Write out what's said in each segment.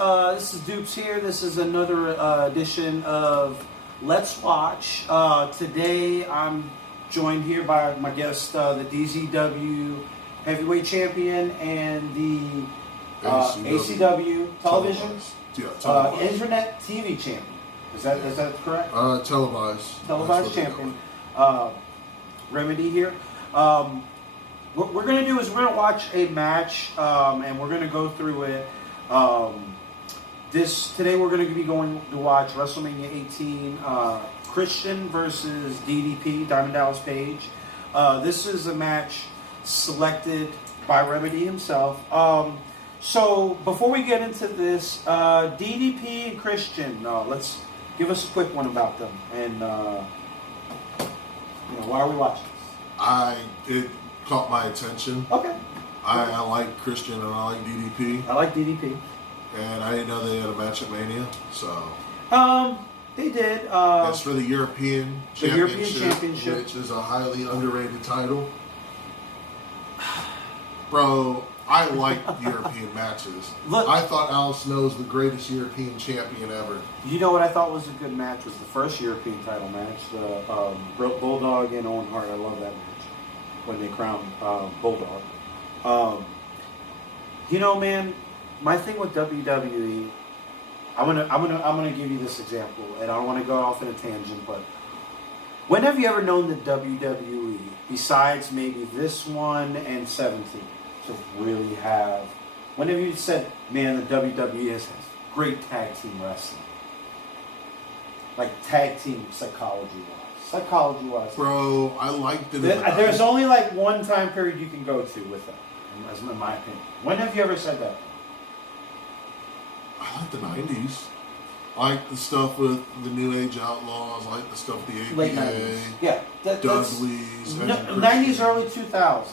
This is Dupes here. This is another edition of Let's Watch. Today I'm joined here by my guest, the DZW Heavyweight Champion and the ACW Television Internet TV Champion. Is that correct? Televised champion. Remedy here. What we're going to do is we're going to watch a match, and we're going to go through it. Today we're going to be going to watch WrestleMania 18, Christian versus DDP, Diamond Dallas Page. This is a match selected by Remedy himself. So before we get into this, DDP and Christian, let's give us a quick one about them. And why are we watching this? It caught my attention. Okay. I like Christian and I like DDP. I like DDP. And I didn't know they had a match at Mania, so. They did. It's for the European Championship, which is a highly underrated title. Bro, I like European matches. Look, I thought Al Snow was the greatest European champion ever. You know what I thought was a good match was the first European title match, the Bulldog and Owen Hart. I love that match when they crowned Bulldog. Man, my thing with WWE, I'm gonna give you this example, and I don't want to go off in a tangent, but when have you ever known the WWE, besides maybe this one and 17, to really have? When have you said, man, the WWE has great tag team wrestling, like tag team psychology-wise? Bro, I liked it. There's only like one time period you can go to with that, in my opinion. When have you ever said that? I like the 90s. I like the stuff with the New Age Outlaws. I like the stuff with the APA. Late 90s. Yeah. Dudley's. 90s, early 2000s.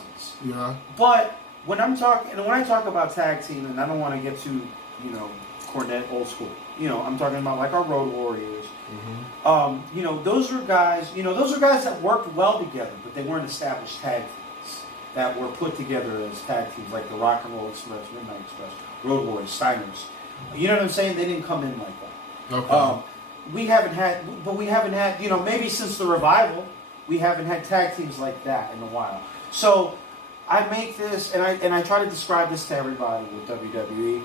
Yeah. But when I talk about tag team, and I don't want to get too, Cornette old school. I'm talking about like our Road Warriors. Mm-hmm. Those are guys that worked well together, but they weren't established tag teams that were put together as tag teams, like the Rock and Roll Express, Midnight Express, Road Warriors, Steiners. You know what I'm saying? They didn't come in like that. Okay. We haven't had, maybe since the revival, we haven't had tag teams like that in a while. So I make this, and I try to describe this to everybody with WWE,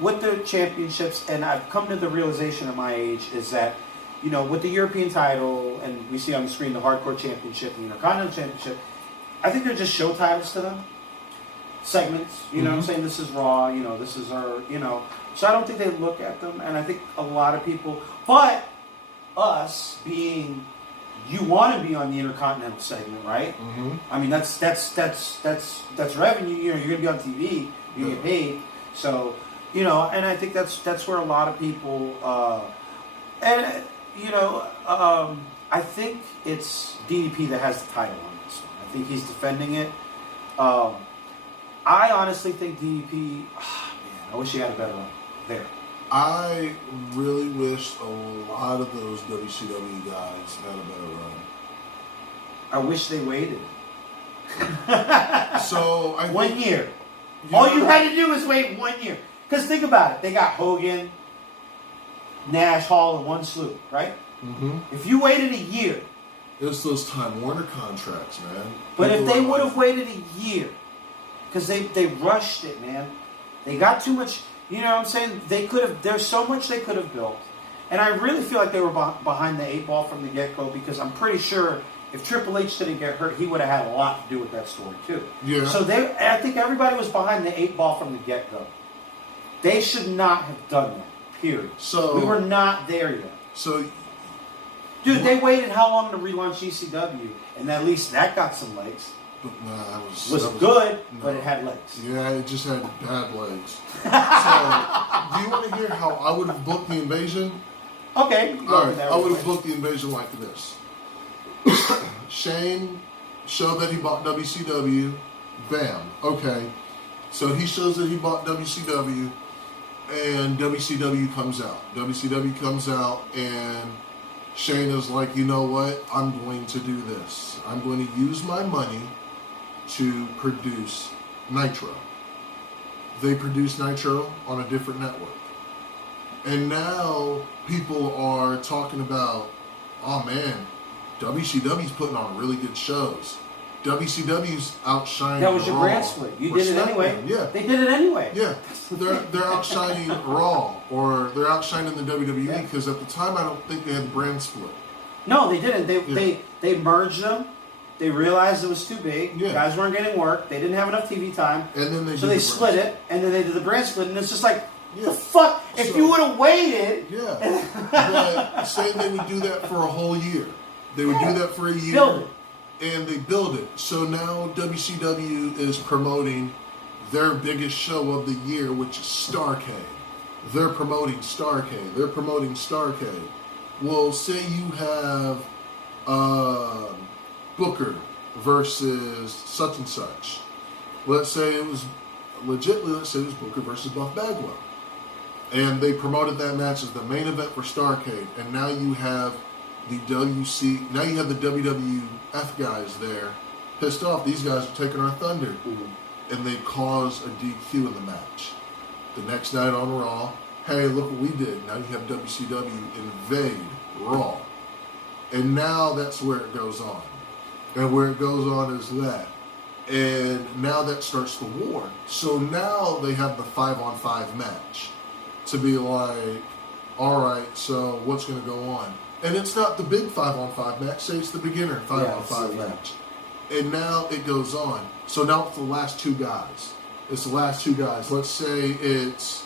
with the championships, and I've come to the realization at my age is that, with the European title, and we see on the screen the Hardcore Championship, the Intercontinental Championship, I think they're just show titles to them. Segments, you know what I'm saying? This is Raw, this is our, So I don't think they look at them, and I think a lot of people, but us being, you want to be on the Intercontinental segment, right? Mm-hmm. I mean, that's revenue. You're going to be on TV. You get paid. So, and I think that's where a lot of people, I think it's DDP that has the title on this one. I think he's defending it. I honestly think DDP, I wish he had a better one there. I really wish a lot of those WCW guys had a better run. I wish they waited. So I 1 year. All you had to do was wait 1 year. Because think about it. They got Hogan, Nash, Hall in one swoop, right? Mm-hmm. If you waited a year. It was those Time Warner contracts, man. But if they would have waited a year, because they rushed it, man. They got too much, you know what I'm saying? There's so much they could have built. And I really feel like they were behind the 8 ball from the get-go, because I'm pretty sure if Triple H didn't get hurt, he would have had a lot to do with that story, too. Yeah. So I think everybody was behind the 8 ball from the get-go. They should not have done that, period. So we were not there yet. So, dude, they waited how long to relaunch ECW, and at least that got some legs. But nah, it was good, but it had legs. Yeah, it just had bad legs. So, do you want to hear how I would have booked the invasion? Okay. All right, I would have booked the invasion like this. Shane showed that he bought WCW. Bam. Okay. So he shows that he bought WCW, and WCW comes out. WCW comes out, and Shane is like, you know what? I'm going to do this. I'm going to use my money to produce Nitro. They produce Nitro on a different network. And now people are talking about, oh man, WCW's putting on really good shows. WCW's outshining That was your Raw brand split. You or did it anyway. SmackDown. Yeah. They did it anyway. Yeah, they're outshining Raw, or they're outshining the WWE, because at the time I don't think they had the brand split. No, they didn't. They merged them. They realized it was too big. Yeah. Guys weren't getting work. They didn't have enough TV time. And then they split it, and then they did the brand split, and it's just like, Yeah. the fuck? If So- you would have waited, Yeah, but say they would do that for a whole year. They would do that for a year. build it. And they build it. So now WCW is promoting their biggest show of the year, which is Starrcade. They're promoting Starrcade. They're promoting Starrcade. Well, say you have Booker versus such and such. Let's say it was Booker versus Buff Bagwell. And they promoted that match as the main event for Starrcade. And now you have the WWF guys there, pissed off. These guys are taking our thunder. Mm-hmm. And they cause a DQ in the match. The next night on Raw, hey, look what we did. Now you have WCW invade Raw. And now that's where it goes on. And where it goes on is that. And now that starts the war. So now they have the 5-on-5 match to be like, all right, so what's going to go on? And it's not the big 5-on-5 match. Say it's the beginner 5-on-5 match. And now it goes on. So now it's the last two guys. It's the last two guys. Let's say it's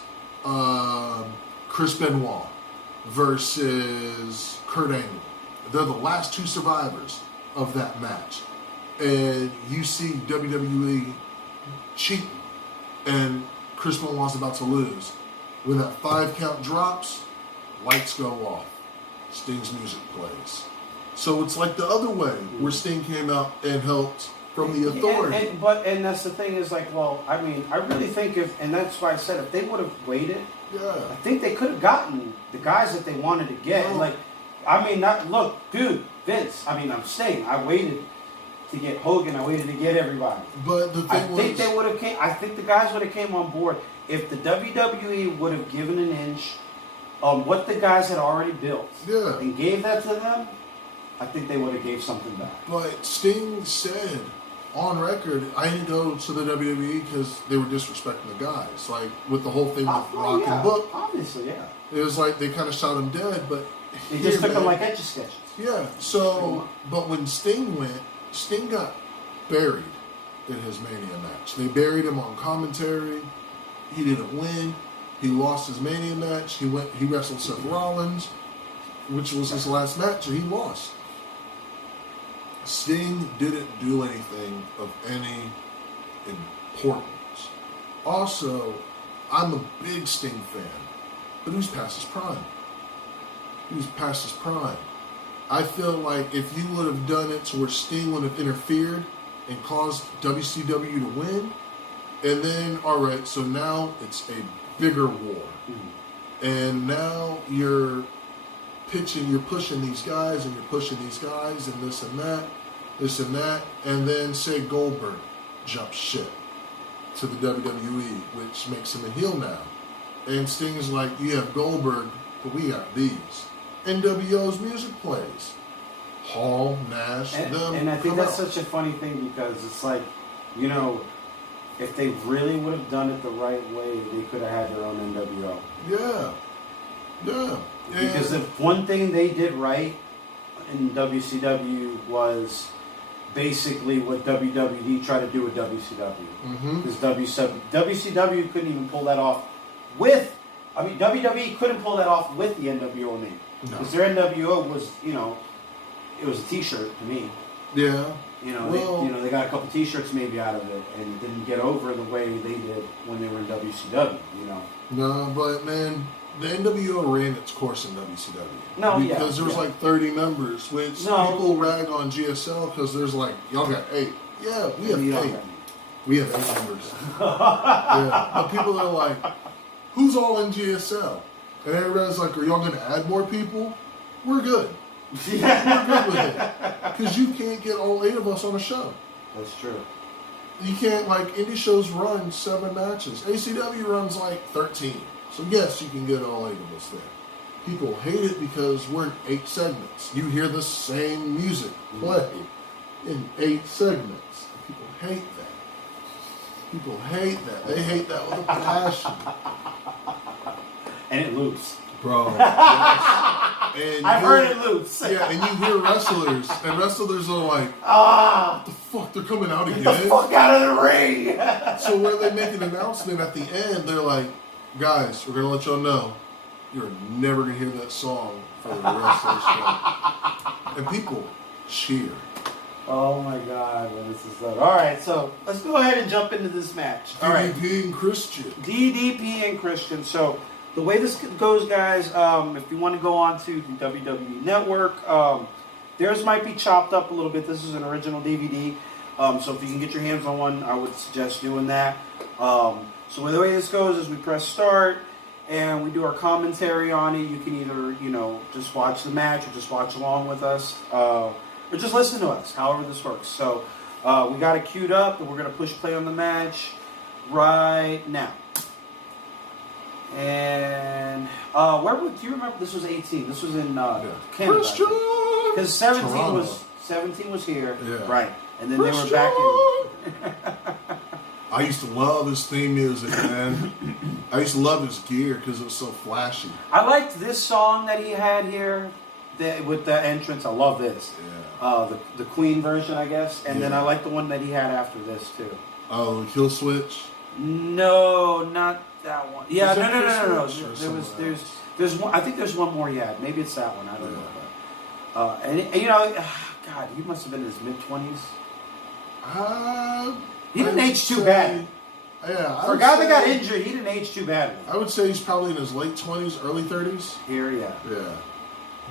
Chris Benoit versus Kurt Angle. They're the last two survivors of that match. And you see WWE cheating. And Chris Benoit's about to lose. When that 5 count drops, lights go off. Sting's music plays. So it's like the other way, where Sting came out and helped from the authority. And that's the thing is like, well, I mean, I really think and that's why I said if they would have waited, I think they could have gotten the guys that they wanted to get. Well, Like, I mean, dude, Vince. I mean, I'm Sting. I waited to get Hogan. I waited to get everybody. But the thing I think the guys would have came on board if the WWE would have given an inch on what the guys had already built and gave that to them. I think they would have gave something back. But Sting said on record, I didn't go to the WWE because they were disrespecting the guys. Like with the whole thing with Rock and Book. Obviously, yeah. It was like they kind of shot him dead, but they just took him like Etch-a-Sketches. Yeah. So, but when Sting went, Sting got buried in his Mania match. They buried him on commentary. He didn't win. He lost his Mania match. He wrestled Seth Rollins, which was his last match, and he lost. Sting didn't do anything of any importance. Also, I'm a big Sting fan, but who's past his prime? Who's past his prime? I feel like if you would have done it to where Sting would have interfered and caused WCW to win, and then, all right, so now it's a bigger war. And now you're pushing these guys, and you're pushing these guys, and this and that, and then say Goldberg jumps ship to the WWE, which makes him a heel now. And Sting is like, you have Goldberg, but we got these. NWO's music plays. Hall, Nash, them. And I think that's such a funny thing because it's like, you know, if they really would have done it the right way, they could have had their own NWO. Yeah. Because if one thing they did right in WCW was basically what WWE tried to do with WCW. Because WCW couldn't even pull that off WWE couldn't pull that off with the NWO name. Because their NWO was, you know, it was a T-shirt to me. Yeah. You know, they got a couple T-shirts maybe out of it, and it didn't get over the way they did when they were in WCW. You know. No, but man, the NWO ran its course in WCW. Because there was like 30 members, which people rag on GSL because there's like y'all got 8. Yeah, we have 8. We have 8 members. Yeah, but people are like, who's all in GSL? And everybody's like, are y'all going to add more people? We're good. We're good with it. Because you can't get all 8 of us on a show. That's true. You can't, like, indie shows run 7 matches. ACW runs like 13. So yes, you can get all 8 of us there. People hate it because we're in 8 segments. You hear the same music play in 8 segments. People hate that. People hate that. They hate that with a passion. And it loops. Bro. Yes. And I've heard it loops. Yeah, and you hear wrestlers, and wrestlers are like, what the fuck, they're coming out again? Get the fuck out of the ring! So when they make an announcement at the end, they're like, guys, we're going to let y'all know, you're never going to hear that song for the rest of the show. And people cheer. Oh my God, when this is done. Alright, so let's go ahead and jump into this match. DDP and Christian. DDP and Christian. So the way this goes, guys, if you want to go on to the WWE Network, theirs might be chopped up a little bit. This is an original DVD. So if you can get your hands on one, I would suggest doing that. So the way this goes is we press start and we do our commentary on it. You can either, just watch the match or just watch along with us. Or just listen to us, however this works. So we got it queued up, and we're going to push play on the match right now. And do you remember? This was 18. This was in Canada. Because 17 was here, right? And then Christian! They were back in. I used to love his theme music, man. I used to love his gear because it was so flashy. I liked this song that he had here. With the entrance, I love this. Yeah. The Queen version, I guess, and then I like the one that he had after this too. Oh, Kill Switch? No, not that one. Yeah, no. There's one. I think there's one more he had. Maybe it's that one. I don't know. But, God, he must have been in his mid-20s. He didn't age too bad. Yeah, for a guy that got injured, he didn't age too badly. I would say he's probably in his late 20s, early 30s. Here, yeah. Yeah.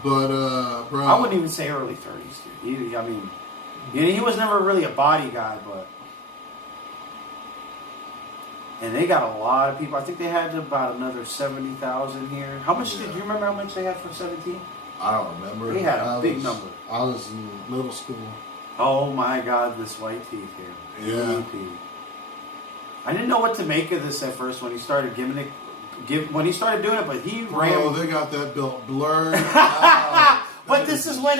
But, bro. I wouldn't even say early 30s, dude. He was never really a body guy, but. And they got a lot of people. I think they had about another 70,000 here. How much did you remember how much they had for 17? I don't remember. They had a big number. I was in middle school. Oh my God, this white teeth here. Yeah. I didn't know what to make of this at first when he started doing it, but he ran. Oh, they got that belt blurred out. But this is when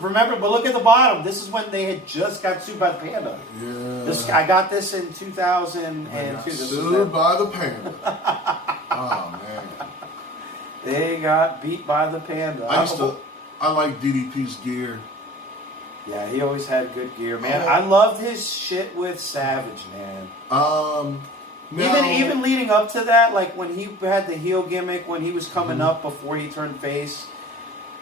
remember, but look at the bottom. This is when they had just got sued by the Panda. Yeah. I got this in 2002. Sued by the Panda. Oh, man. They got beat by the Panda. I like DDP's gear. Yeah, he always had good gear, man. I loved his shit with Savage, man. Even leading up to that, like when he had the heel gimmick, when he was coming up before he turned face,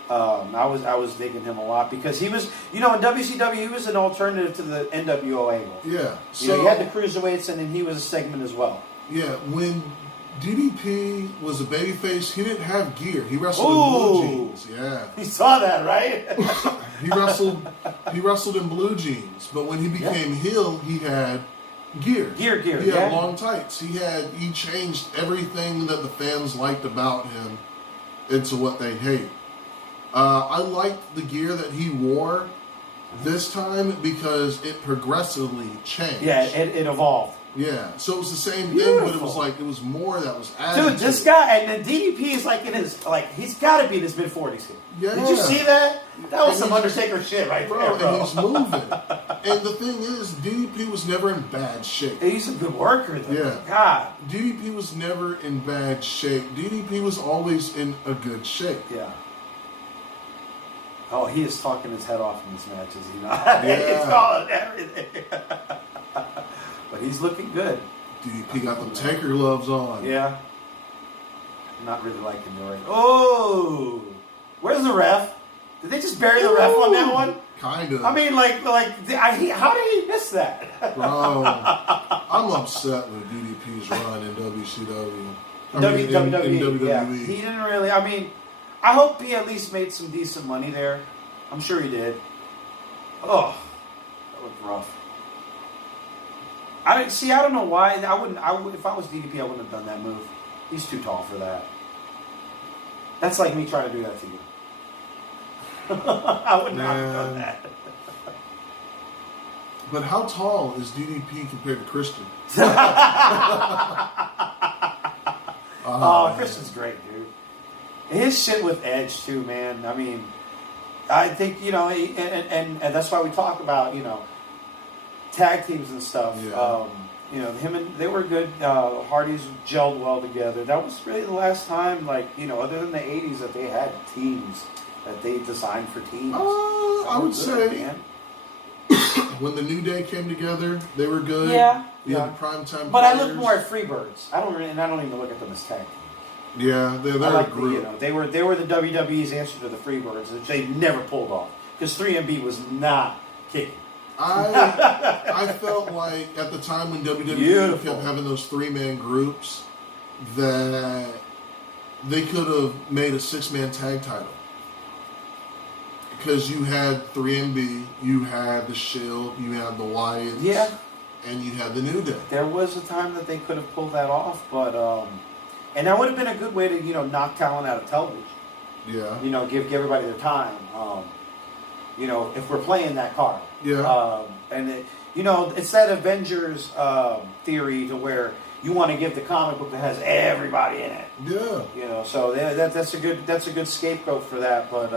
I was digging him a lot because he was, in WCW, he was an alternative to the NWO angle. Yeah. So he had the cruiserweights, and then he was a segment as well. Yeah, when DDP was a babyface, he didn't have gear. He wrestled in blue jeans. Yeah. You saw that, right? He wrestled in blue jeans, but when he became heel, he had gear. He had long tights. He changed everything that the fans liked about him into what they hate. I liked the gear that he wore this time because it progressively changed. Yeah, it evolved. Yeah, so it was the same thing, but it was more that was added. Dude, this guy, and then DDP is he's got to be in his mid-40s here. Yeah. Did you see that? That was some Undertaker shit right there, bro. And he's moving. And the thing is, DDP was never in bad shape. He's a good worker, though. Yeah. God. DDP was never in bad shape. DDP was always in a good shape. Yeah. Oh, he is talking his head off in this match, is he not? Yeah. He's calling everything. But he's looking good. DDP got them Taker gloves on. Yeah. Not really liking the right. Oh! Where's the ref? Did they just bury the ref on that one? Kind of. I mean, how did he miss that? Bro, I'm upset with DDP's run in WCW. In WWE. Yeah. He didn't really, I hope he at least made some decent money there. I'm sure he did. Oh, that looked rough. I don't know why. If I was DDP, I wouldn't have done that move. He's too tall for that. That's like me trying to do that to you. I would not have done that. But how tall is DDP compared to Christian? Oh, Christian's great, dude. His shit with Edge too, man. I mean, I think and that's why we talk about tag teams and stuff. Yeah. They were good. Hardys gelled well together. That was really the last time, other than the '80s, that they had teams that they designed for teams. I would say when the New Day came together, they were good. Yeah. You had the primetime. But players. I look more at Freebirds. I don't even look at them as tag teams. Yeah, they're a group. They were the WWE's answer to the Freebirds, which they never pulled off because 3MB was not kicking. I felt like at the time when WWE kept having those 3-man groups that they could have made a 6-man tag title. Because you had 3MB, you had the Shield, you had the Wyatts, and you had the New Day. There was a time that they could have pulled that off, but and that would have been a good way to knock talent out of television. Yeah. Give everybody their time. If we're playing that card. Yeah. It's that Avengers theory to where you want to give the comic book that has everybody in it. Yeah. So that's a good scapegoat for that. But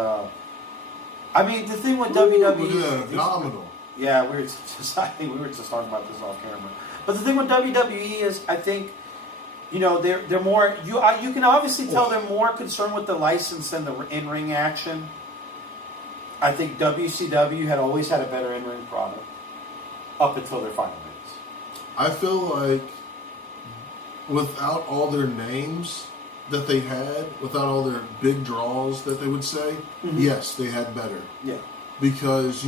I mean, the thing with WWE, phenomenal. Yeah, I think we were just talking about this off camera. But the thing with WWE is, I think, they're more. You can obviously tell they're more concerned with the license than the in-ring action. I think WCW had always had a better in-ring product up until their final days. I feel like without all their names that they had, without all their big draws that they would say, yes, they had better. Yeah. Because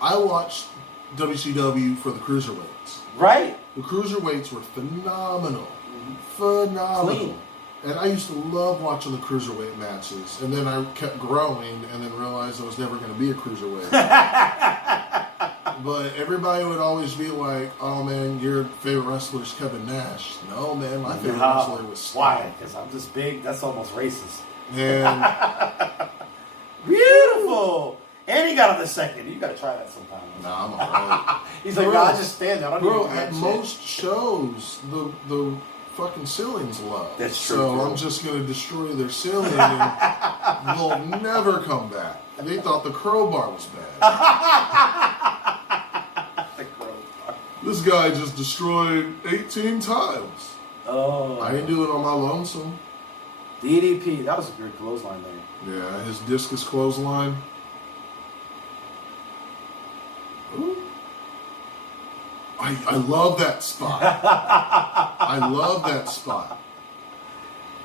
I watched WCW for the cruiserweights. Right. The cruiserweights were phenomenal. Phenomenal. Clean. And I used to love watching the cruiserweight matches. And then I kept growing and then realized I was never going to be a cruiserweight. But everybody would always be like, oh man, your favorite wrestler is Kevin Nash. No, man, my favorite wrestler was Sting. Why? Because I'm just big. That's almost racist. And beautiful. And he got on the second. You got to try that sometime. Nah, I'm alright. He's like, no, I just stand there. At most shows, the fucking ceiling's low. That's true. So I'm just going to destroy their ceiling and they'll never come back. They thought the crowbar was bad. The crowbar. This guy just destroyed 18 tiles. Oh. I didn't do it on my lonesome. DDP. That was a good clothesline there. Yeah, his discus clothesline. Ooh. I love that spot. I love that spot.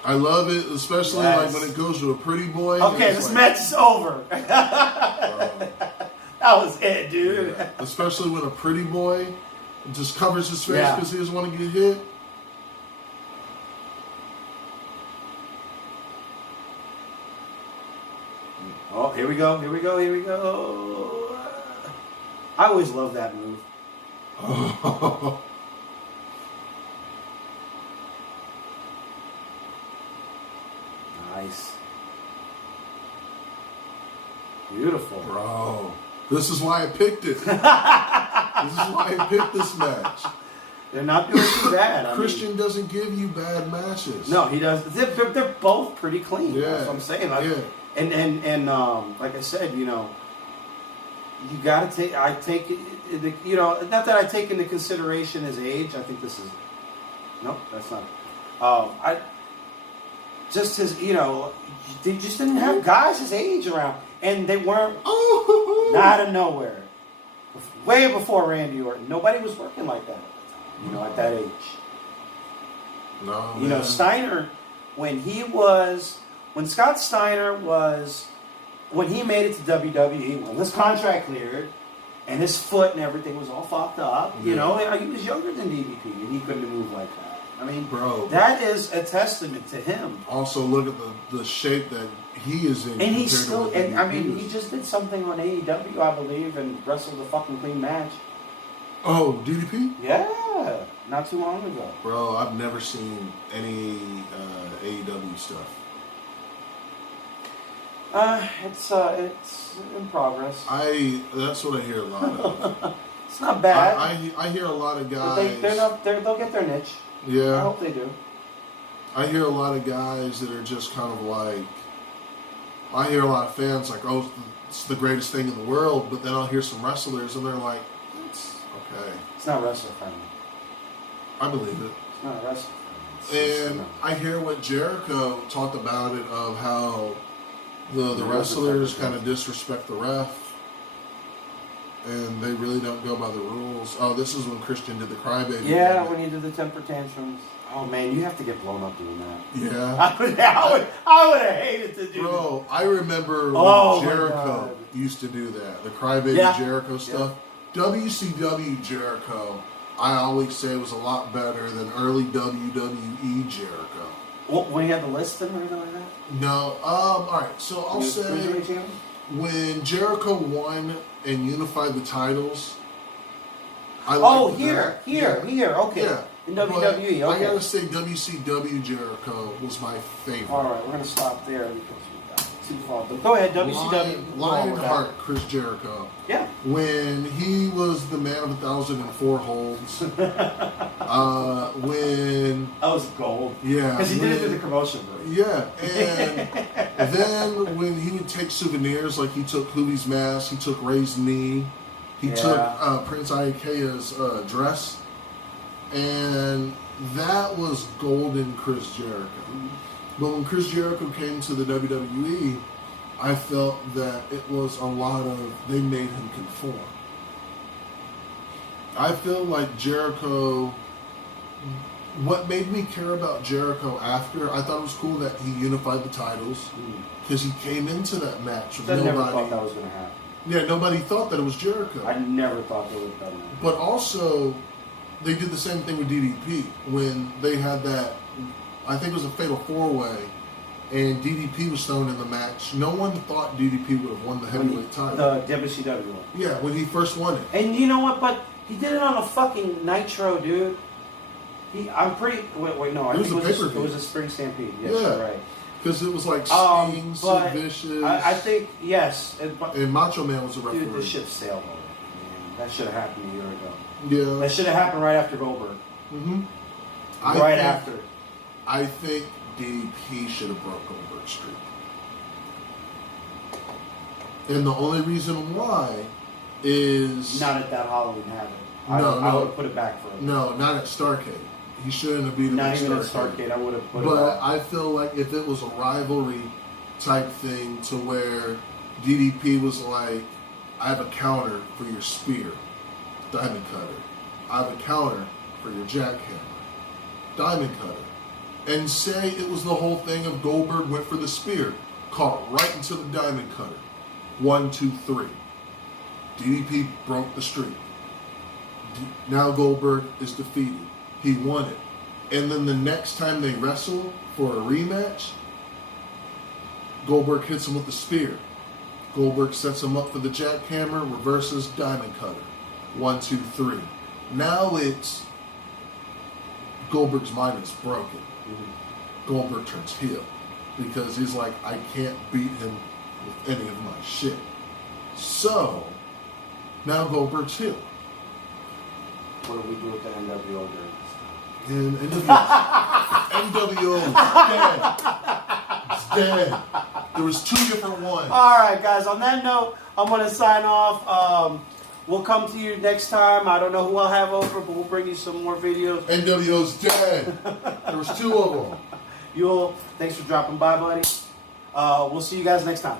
I love it, especially like when it goes to a pretty boy. Okay, this match is over. That was it, dude. Yeah. Especially when a pretty boy just covers his face because he doesn't want to get hit. Oh, here we go, here we go, here we go. I always love that move. Nice. Beautiful. Bro, this is why I picked it. This is why I picked this match. They're not doing too bad. Christian doesn't give you bad matches. No, he does. They're both pretty clean. Yeah. That's what I'm saying. And like I said, you got to take. I take it. Not that I take into consideration his age. I think this is. No, that's not. I just his. They just didn't have guys his age around, and they weren't. Out of nowhere, way before Randy Orton, nobody was working like that at the time. At that age. No. Steiner, when Scott Steiner when he made it to WWE, when his contract cleared, and his foot and everything was all fucked up, he was younger than DDP, and he couldn't move like that. I mean, bro, that is a testament to him. Also, look at the shape that he is in. And he's still, he just did something on AEW, I believe, and wrestled a fucking clean match. Oh, DDP? Yeah, not too long ago. Bro, I've never seen any AEW stuff. It's in progress. That's what I hear a lot of. It's not bad. I hear a lot of guys. They'll get their niche. Yeah. I hope they do. I hear a lot of guys that are just kind of like, I hear a lot of fans like, oh, it's the greatest thing in the world, but then I'll hear some wrestlers and they're like, it's okay. It's not wrestler friendly. I believe it. It's not wrestler friendly. And I hear what Jericho talked about it, of how the wrestlers kind of disrespect the ref. And they really don't go by the rules. Oh, this is when Christian did the crybaby. Yeah, when he did the temper tantrums. Oh man, you have to get blown up doing that. Yeah. I would have hated to do that. Bro, I remember when Jericho used to do that. The crybaby Jericho stuff. WCW Jericho, I always say, was a lot better than early WWE Jericho. Well, when he had the listing or anything like that? No. Alright, so I'll say when Jericho won and unified the titles. Here. Okay. Yeah. In WWE, okay. I gotta say WCW Jericho was my favorite. Alright, we're gonna stop there because we got too far. But go ahead, WCW. Lionheart, Chris Jericho. Yeah. When he was the man of 1,004 holds. When... That was gold. Yeah. Because he did it through the promotion break. Yeah. And then when he would take souvenirs, like he took Huey's mask, he took Ray's knee, he took Prince Iakea's dress. And that was golden Chris Jericho. But when Chris Jericho came to the WWE, I felt that it was a lot of, they made him conform. I feel like Jericho, what made me care about Jericho after, I thought it was cool that he unified the titles, because he came into that match with nobody. I never thought that was going to happen. Yeah, nobody thought that it was Jericho. I never thought they would have done that. But also, they did the same thing with DDP when they had that, I think it was a fatal 4-way, and DDP was thrown in the match. No one thought DDP would have won the heavyweight title. The WCW one. Yeah, when he first won it. And you know what? But he did it on a fucking Nitro, dude. I'm pretty. Wait, no. I think it was a Spring Stampede. Yes, you're right. Because it was like Sting, Sid Vicious. I think, yes. And Macho Man was a referee. Dude, this ship sailed over. Man, that should have happened a year ago. Yeah. That should have happened right after Goldberg. Mm-hmm. After. I think DDP should have broke Goldberg's streak. And the only reason why is... Not at that Halloween Havoc. I would have put it back for him. No, not at Starrcade. He shouldn't have beat him at Starrcade. Not even at Starrcade, I would have put it back. But I feel like if it was a rivalry type thing to where DDP was like, I have a counter for your spear, diamond cutter. I have a counter for your jackhammer, diamond cutter. And say it was the whole thing of Goldberg went for the spear, caught right into the diamond cutter. 1, 2, 3. DDP broke the streak. Now Goldberg is defeated. He won it. And then the next time they wrestle for a rematch, Goldberg hits him with the spear. Goldberg sets him up for the jackhammer, reverses diamond cutter. 1, 2, 3. Now it's Goldberg's mind is broken. Goldberg turns heel because he's like, I can't beat him with any of my shit. So now Goldberg's heel. What do we do with the NWO during this? And NWO is dead. It's dead. There was 2 different ones. All right, guys. On that note, I'm going to sign off. We'll come to you next time. I don't know who I'll have over, but we'll bring you some more videos. NWO's dead. There was 2 of them. Thanks for dropping by, buddy. We'll see you guys next time.